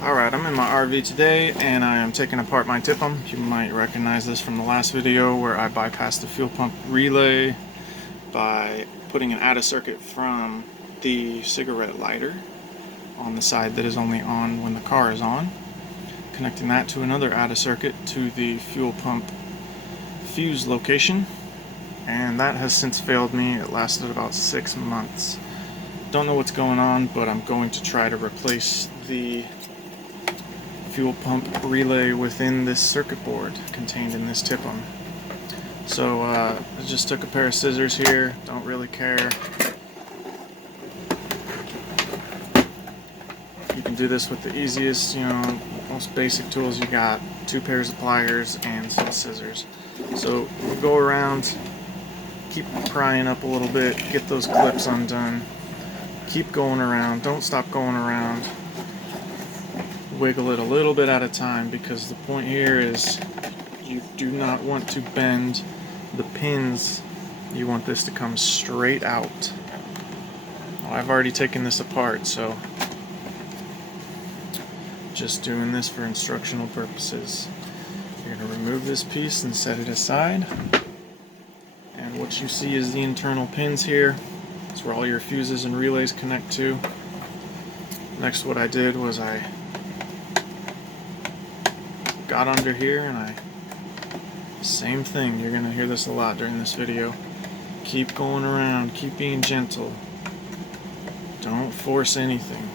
Alright, I'm in my RV today and I am taking apart my TIPM. You might recognize this from the last video where I bypassed the fuel pump relay by putting an added circuit from the cigarette lighter on the side that is only on when the car is on, connecting that to another added circuit to the fuel pump fuse location, and that has since failed me. It lasted about 6 months. Don't know what's going on, but I'm going to try to replace the fuel pump relay within this circuit board contained in this TIPM. So I just took a pair of scissors here, don't really care. You can do this with the easiest, most basic tools you got. 2 pairs of pliers and some scissors. So we'll go around, keep prying up a little bit, get those clips undone. Keep going around, don't stop going around. Wiggle it a little bit at a time, because the point here is you do not want to bend the pins. You want this to come straight out. Well, I've already taken this apart, so just doing this for instructional purposes. You're going to remove this piece and set it aside. And what you see is the internal pins here. That's where all your fuses and relays connect to. Next, what I did was I got under here and same thing. You're going to hear this a lot during this video. Keep going around, keep being gentle. Don't force anything.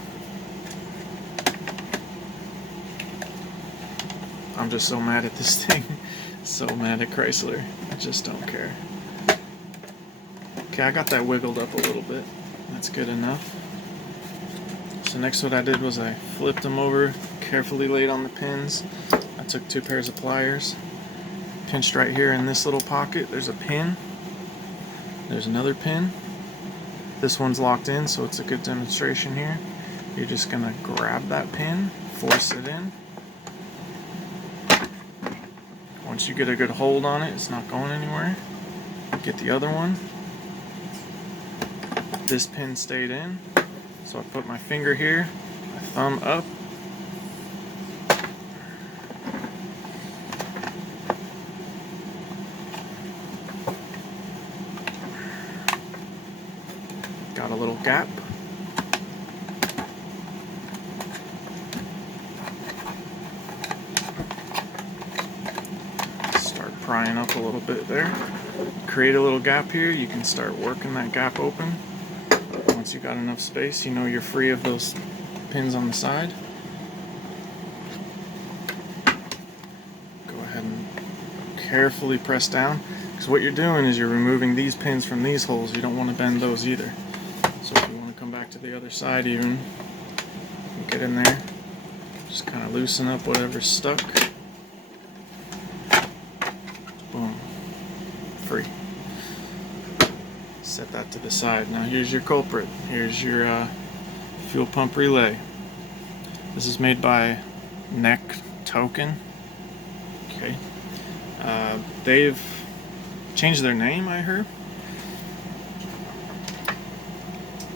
I'm just so mad at this thing. So mad at Chrysler. I just don't care. Okay, I got that wiggled up a little bit. That's good enough. So next what I did was I flipped them over, carefully laid on the pins. I took 2 pairs of pliers, pinched right here in this little pocket. There's a pin. There's another pin. This one's locked in, so it's a good demonstration here. You're just going to grab that pin, force it in. Once you get a good hold on it, it's not going anywhere. Get the other one. This pin stayed in, so I put my finger here, my thumb up. Got a little gap. Start prying up a little bit there. Create a little gap here. You can start working that gap open. Once you got enough space, you know you're free of those pins on the side. Go ahead and carefully press down, because what you're doing is you're removing these pins from these holes. You don't want to bend those either. So if you want to come back to the other side even, get in there, just kind of loosen up whatever's stuck. Boom. Free. Set that to the side. Now here's your culprit. Here's your fuel pump relay. This is made by Neck Token. Okay. They've changed their name, I heard.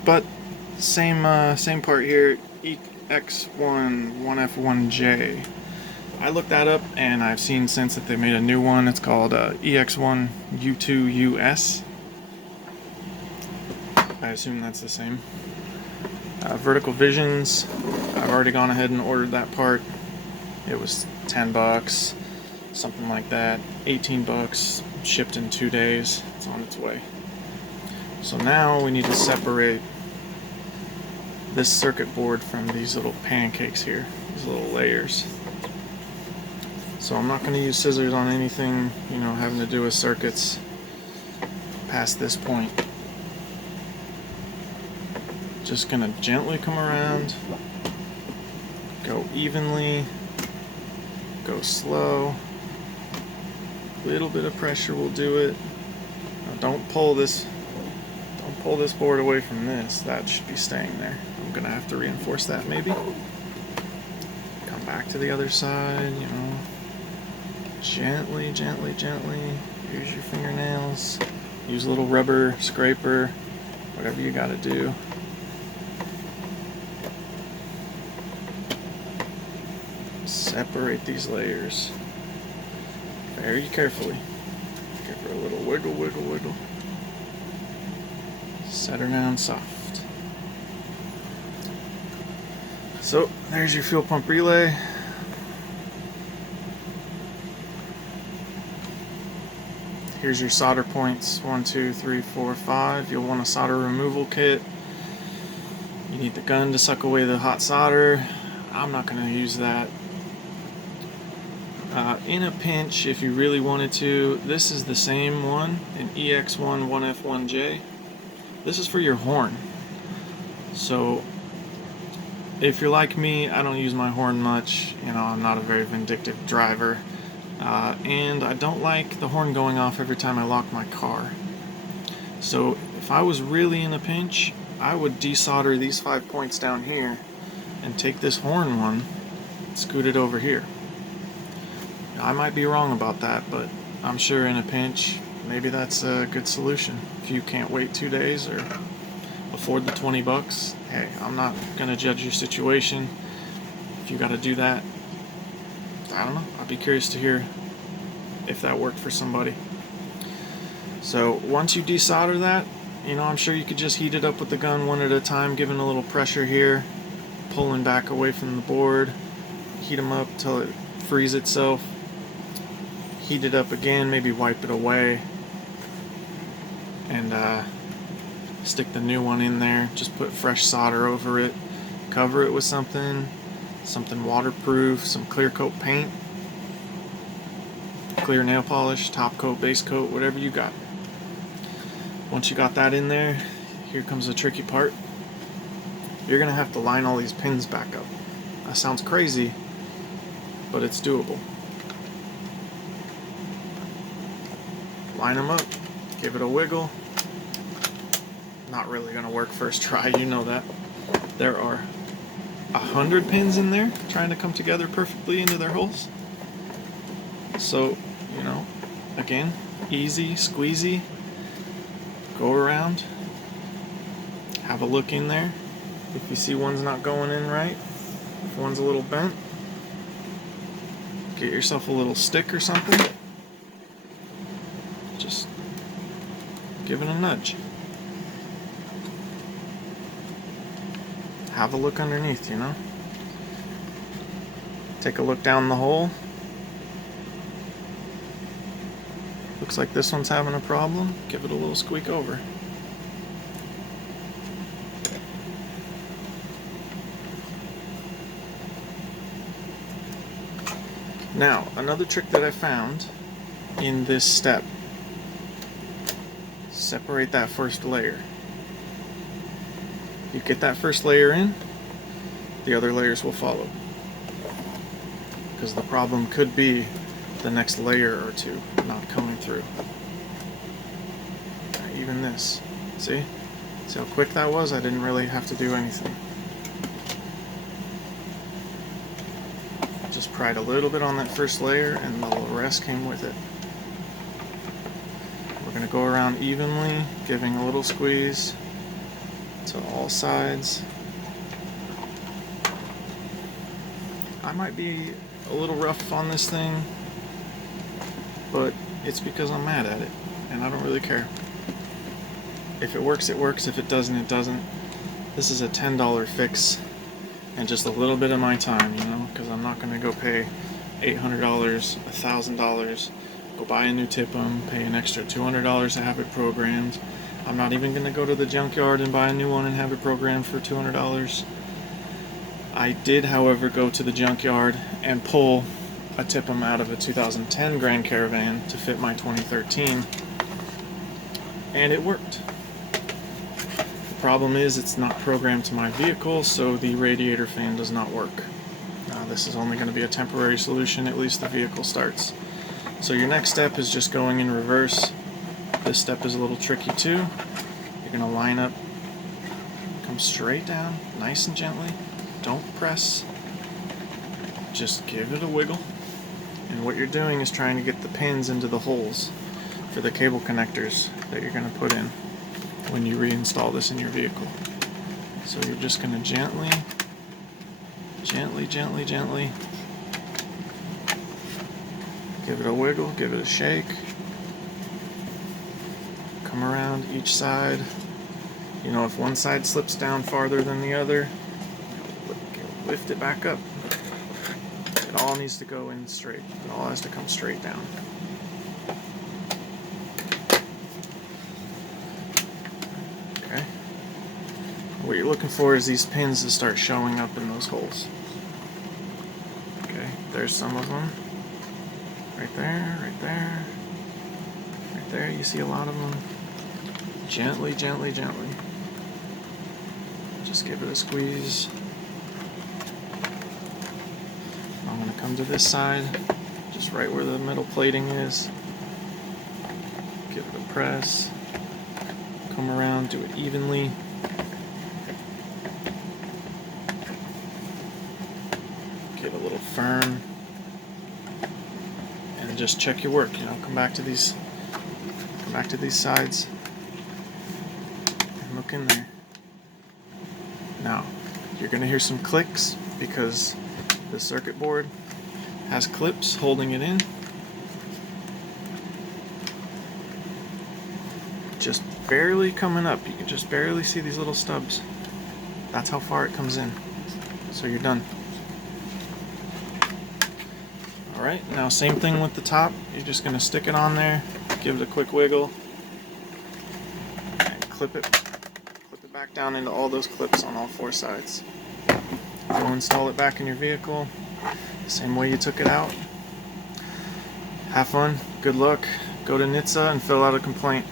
But same part here. EX1 1F1J. I looked that up, and I've seen since that they made a new one. It's called EX1 U2US. I assume that's the same. Vertical Visions, I've already gone ahead and ordered that part. It was $10, something like that. $18, shipped in 2 days. It's on its way. So now we need to separate this circuit board from these little pancakes here, these little layers. So I'm not going to use scissors on anything, having to do with circuits past this point. Just gonna gently come around, go evenly, go slow. A little bit of pressure will do it. Now don't pull this board away from this. That should be staying there. I'm gonna have to reinforce that maybe. Come back to the other side, gently, gently, gently. Use your fingernails. Use a little rubber scraper, whatever you gotta do. separate these layers very carefully. Give her a little wiggle, wiggle, wiggle. Set her down soft. So there's your fuel pump relay. Here's your solder points, 1, 2, 3, 4, 5. You'll want a solder removal kit. You need the gun to suck away the hot solder. I'm not going to use that. In a pinch, if you really wanted to, this is the same one, an EX1 1F1J. This is for your horn. So if you're like me, I don't use my horn much. You know, I'm not a very vindictive driver. And I don't like the horn going off every time I lock my car. So if I was really in a pinch, I would desolder these 5 points down here and take this horn one, scoot it over here. I might be wrong about that, but I'm sure in a pinch, maybe that's a good solution. If you can't wait 2 days or afford the $20, hey, I'm not going to judge your situation. If you got to do that, I don't know. I'd be curious to hear if that worked for somebody. So once you desolder that, you know, I'm sure you could just heat it up with the gun one at a time, giving a little pressure here, pulling back away from the board, heat them up till it frees itself, heat it up again, maybe wipe it away, and stick the new one in there. Just put fresh solder over it, cover it with something waterproof, some clear coat paint, clear nail polish, top coat, base coat, whatever you got. Once you got that in there, here comes the tricky part. You're gonna have to line all these pins back up. That sounds crazy, but it's doable. Line them up, give it a wiggle. Not really gonna work first try, you know that. There are 100 pins in there trying to come together perfectly into their holes. So, you know, again, easy, squeezy. Go around, have a look in there. If you see one's not going in right, if one's a little bent, get yourself a little stick or something. Just give it a nudge. Have a look underneath, you know. Take a look down the hole. Looks like this one's having a problem. Give it a little squeak over. Now, another trick that I found in this step. Separate that first layer. You get that first layer in, the other layers will follow. Because the problem could be the next layer or two not coming through. Even this. See? See how quick that was? I didn't really have to do anything. Just pried a little bit on that first layer and the rest came with it. We're going to go around evenly, giving a little squeeze to all sides. I might be a little rough on this thing, but it's because I'm mad at it, and I don't really care. If it works, it works. If it doesn't, it doesn't. This is a $10 fix, and just a little bit of my time, you know, because I'm not going to go pay $800, $1,000, go buy a new TIPM, pay an extra $200 to have it programmed. I'm not even going to go to the junkyard and buy a new one and have it programmed for $200. I did, however, go to the junkyard and pull a TIPM out of a 2010 Grand Caravan to fit my 2013, and it worked. The problem is it's not programmed to my vehicle, so the radiator fan does not work. This is only going to be a temporary solution, at least the vehicle starts. So your next step is just going in reverse. This step is a little tricky too. You're going to line up, come straight down, nice and gently. Don't press. Just give it a wiggle. And what you're doing is trying to get the pins into the holes for the cable connectors that you're going to put in when you reinstall this in your vehicle. So you're just going to gently Give it a wiggle, give it a shake. Come around each side. You know, if one side slips down farther than the other, lift it back up. It all needs to go in straight. It all has to come straight down. Okay. What you're looking for is these pins to start showing up in those holes. Okay, there's some of them. Right there, right there, right there. You see a lot of them. Gently, gently, gently. Just give it a squeeze. I'm going to come to this side, just right where the metal plating is. Give it a press. Come around, do it evenly. Get a little firm. And just check your work. You know, come back to these sides. And look in there. Now, you're going to hear some clicks because the circuit board has clips holding it in. Just barely coming up. You can just barely see these little stubs. That's how far it comes in. So you're done. Alright, now same thing with the top. You're just going to stick it on there, give it a quick wiggle, and clip it back down into all those clips on all four sides. Go install it back in your vehicle, same way you took it out. Have fun, good luck, go to NHTSA and fill out a complaint.